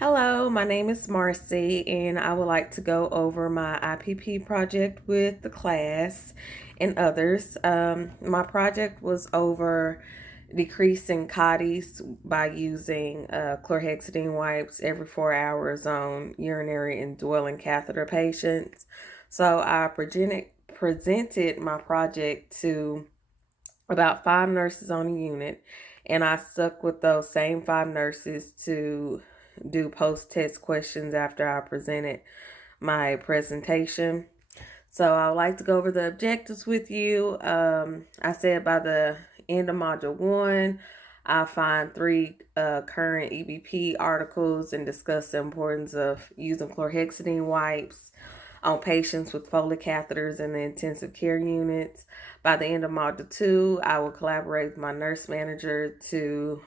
Hello, my name is Marcy, and I would like to go over my IPP project with the class and others. My project was over decreasing CODIs by using chlorhexidine wipes every 4 hours on urinary indwelling catheter patients. So I presented my project to about 5 nurses on a unit, and I stuck with those same 5 nurses to do post-test questions after I presented my presentation. So I would like to go over the objectives with you. I said by the end of Module 1, I'll find 3 current EBP articles and discuss the importance of using chlorhexidine wipes on patients with Foley catheters in the intensive care units. By the end of Module 2, I will collaborate with my nurse manager to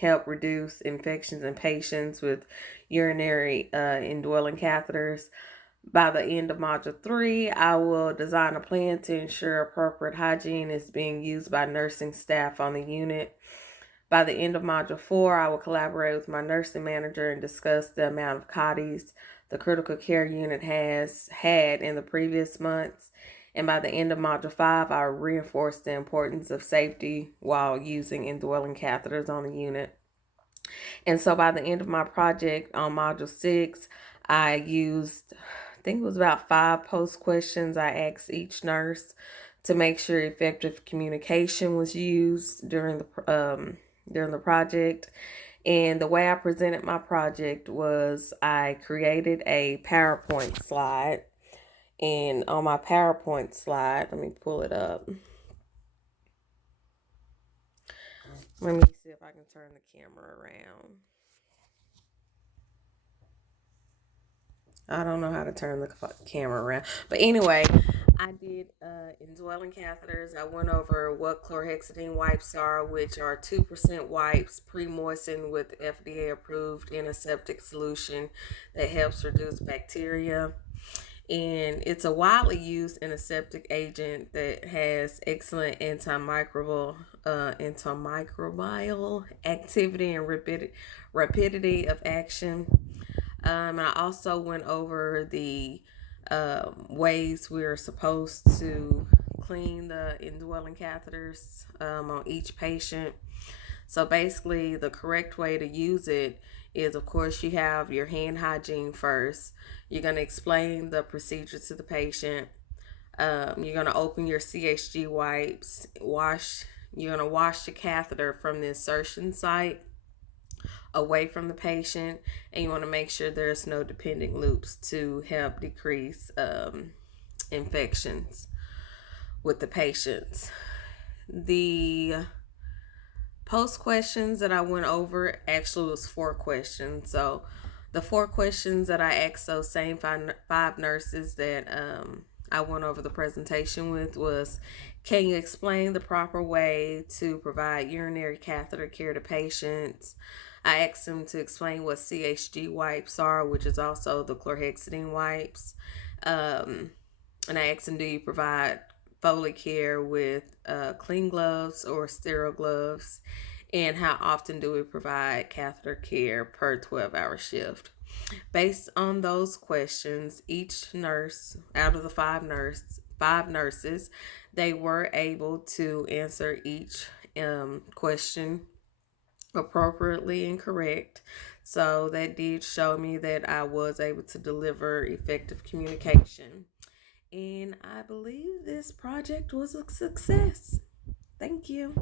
help reduce infections in patients with urinary indwelling catheters. By the end of Module 3, I will design a plan to ensure appropriate hygiene is being used by nursing staff on the unit. By the end of Module 4, I will collaborate with my nursing manager and discuss the amount of CODIs the critical care unit has had in the previous months. And by the end of Module 5, I will reinforce the importance of safety while using indwelling catheters on the unit. And so by the end of my project on Module 6, I used, I think it was about 5 post questions I asked each nurse to make sure effective communication was used during the project. And the way I presented my project was I created a PowerPoint slide. And on my PowerPoint slide, let me pull it up. Let me see if I can turn the camera around. I don't know how to turn the camera around. But anyway, I did indwelling catheters. I went over what chlorhexidine wipes are, which are 2% wipes pre-moistened with FDA approved antiseptic solution that helps reduce bacteria. And it's a widely used antiseptic agent that has excellent antimicrobial activity and rapidity of action. I also went over the ways we're supposed to clean the indwelling catheters on each patient. So basically, the correct way to use it is, of course, you have your hand hygiene first. You're going to explain the procedure to the patient. You're going to open your CHG wipes, you're going to wash the catheter from the insertion site away from the patient, and you want to make sure there's no depending loops to help decrease infections with the patients. The post questions that I went over actually was 4 questions. So the 4 questions that I asked those same five nurses that I went over the presentation with was, can you explain the proper way to provide urinary catheter care to patients? I asked them to explain what CHG wipes are, which is also the chlorhexidine wipes. And I asked them, do you provide Foley care with clean gloves or sterile gloves? And how often do we provide catheter care per 12-hour shift? Based on those questions, each nurse out of the five nurses, they were able to answer each question appropriately and correct. So that did show me that I was able to deliver effective communication. And I believe this project was a success. Thank you.